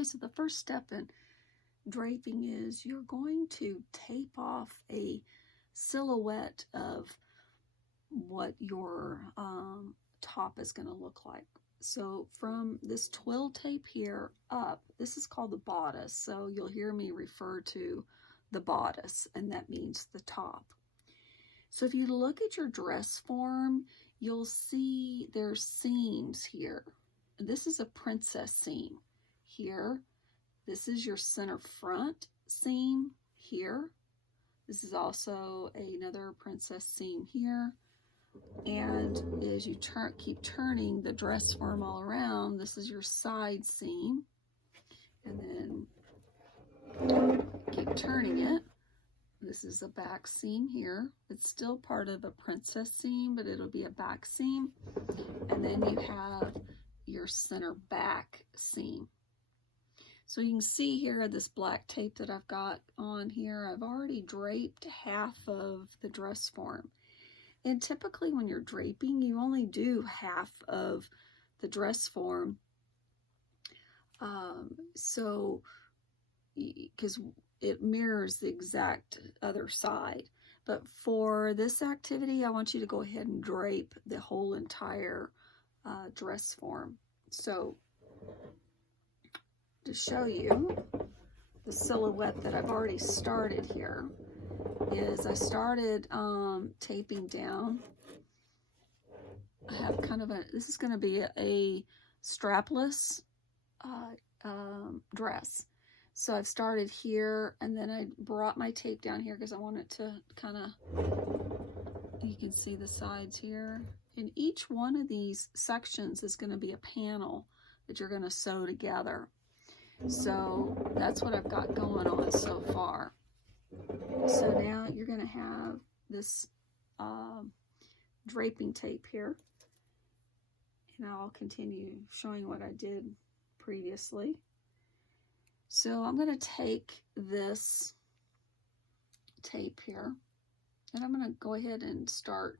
Okay, so the first step in draping is you're going to tape off a silhouette of what your top is going to look like. So from this twill tape here up, this is called the bodice. So you'll hear me refer to the bodice, and that means the top. So if you look at your dress form, you'll see there's seams here. This is a princess seam here. This is your center front seam here. This is also another princess seam here. And as you keep turning the dress form all around, this is your side seam. And then keep turning it. This is a back seam here. It's still part of a princess seam, but it'll be a back seam. And then you have your center back seam. So you can see here this black tape that I've got on here, I've already draped half of the dress form. And typically when you're draping, you only do half of the dress form. Because it mirrors the exact other side. But for this activity, I want you to go ahead and drape the whole entire dress form. So to show you the silhouette that I've already started here is I started taping down. I have kind of this is going to be a strapless dress. So I've started here, and then I brought my tape down here because I want it to kind of, you can see the sides here. And each one of these sections is going to be a panel that you're going to sew together. So that's what I've got going on so far. So now you're going to have this draping tape here. And I'll continue showing what I did previously. So I'm going to take this tape here, and I'm going to go ahead and start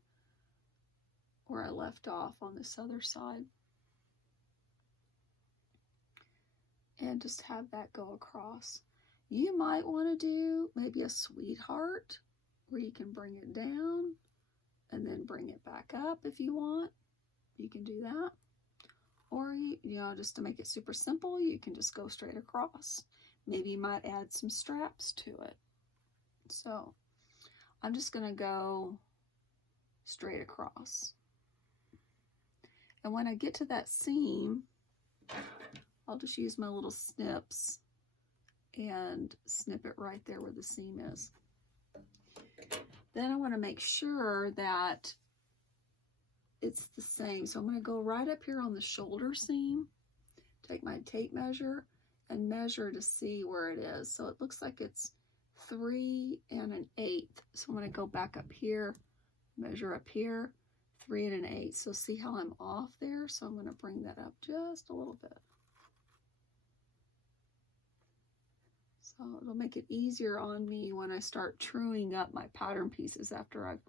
where I left off on this other side. And just have that go across. You might want to do maybe a sweetheart where you can bring it down and then bring it back up if you want. You can do that. Or, just to make it super simple, you can just go straight across. Maybe you might add some straps to it. So I'm just going to go straight across. And when I get to that seam, I'll just use my little snips and snip it right there where the seam is. Then I want to make sure that it's the same. So I'm going to go right up here on the shoulder seam, take my tape measure and measure to see where it is. So it looks like it's 3 1/8. So I'm going to go back up here, measure up here, 3 1/8. So see how I'm off there? So I'm going to bring that up just a little bit. So it'll make it easier on me when I start truing up my pattern pieces after I've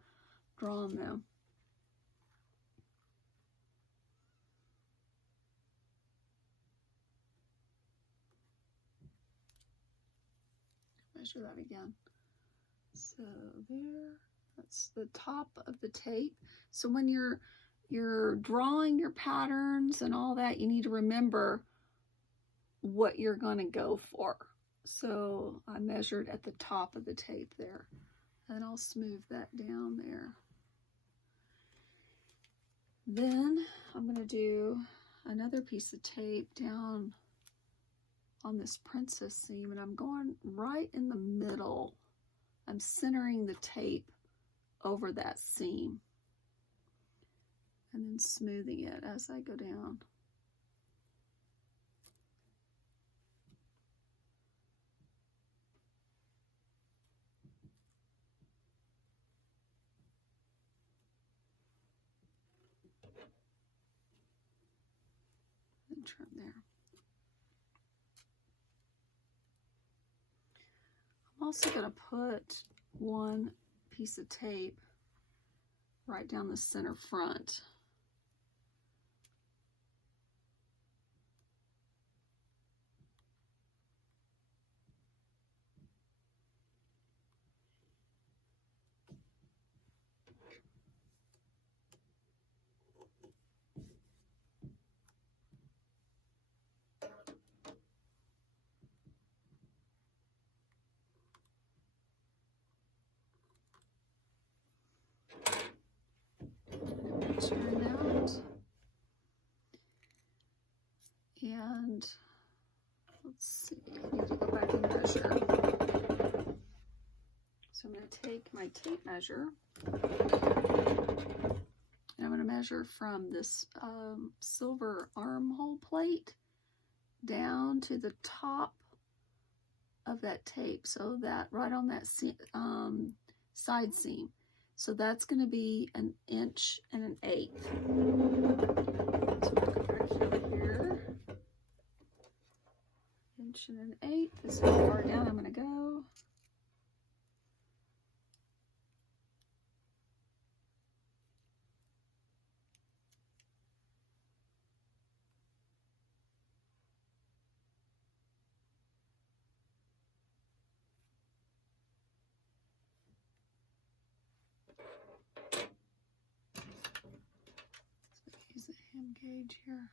drawn them. Measure that again. So there, that's the top of the tape. So when you're drawing your patterns and all that, you need to remember what you're going to go for. So I measured at the top of the tape there, and I'll smooth that down there. Then I'm going to do another piece of tape down on this princess seam, and I'm going right in the middle. I'm centering the tape over that seam and then smoothing it as I go down. And trim there. I'm also going to put one piece of tape right down the center front. measuring that. And let's see, I need to go back and measure. So I'm going to take my tape measure, and I'm going to measure from this silver armhole plate down to the top of that tape, so that right on that side seam. So that's going to be 1 1/8 inches. So I'll go back here. 1 1/8 inches. This is how far down I'm going to go. Use the hand gauge here.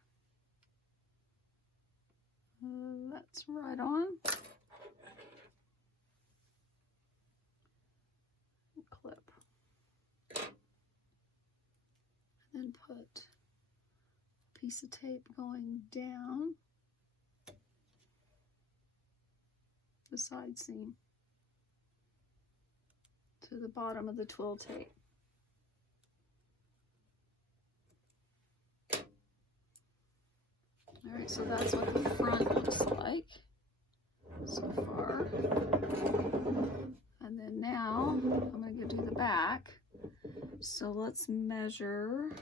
That's right on. Clip. And then put a piece of tape going down the side seam to the bottom of the twill tape. All right, so that's what the front looks like so far. And then now I'm going to go do the back. So let's measure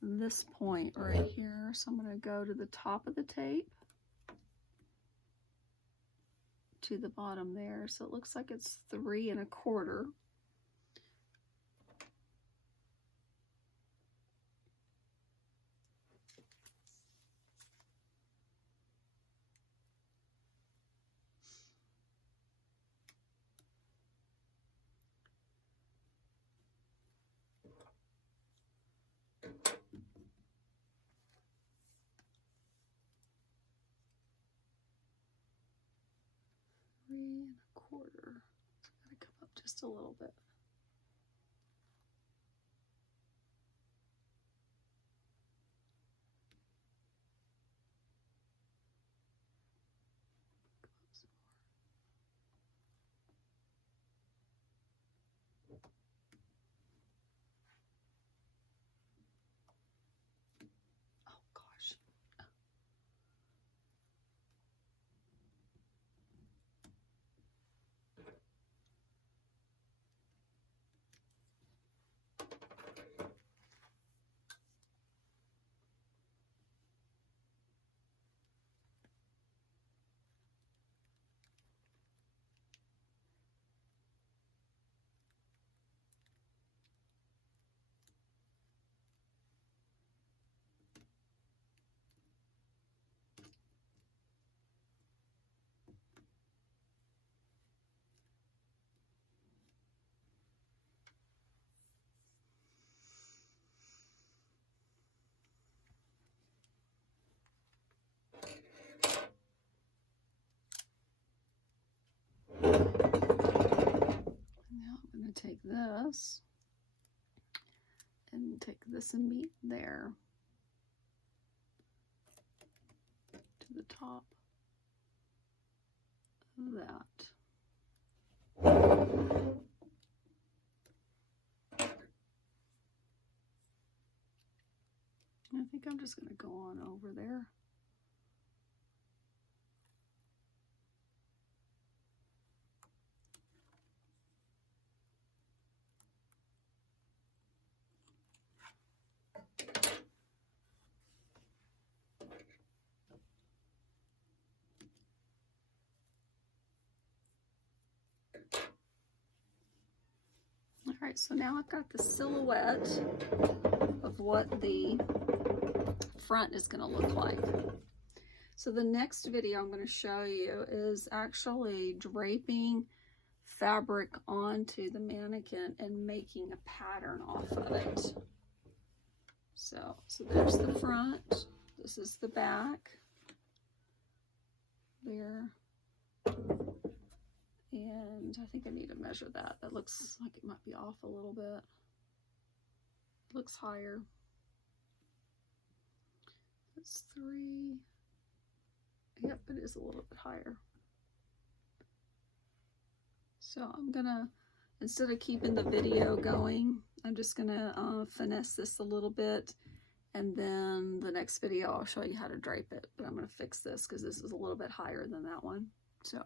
this point right here. So I'm going to go to the top of the tape to the bottom there. So it looks like it's 3 1/4. It's got to come up just a little bit. Oh gosh. Take this and take this and meet there to the top of that. I think I'm just going to go on over there. All right, so now I've got the silhouette of what the front is going to look like. So the next video I'm going to show you is actually draping fabric onto the mannequin and making a pattern off of it. So there's the front, this is the back there, and I think I need to measure that. That looks like it might be off a little bit. looks higher. That's 3. Yep, it is a little bit higher. So I'm gonna, instead of keeping the video going, I'm just gonna finesse this a little bit, and then the next video I'll show you how to drape it. But I'm gonna fix this because this is a little bit higher than that one. So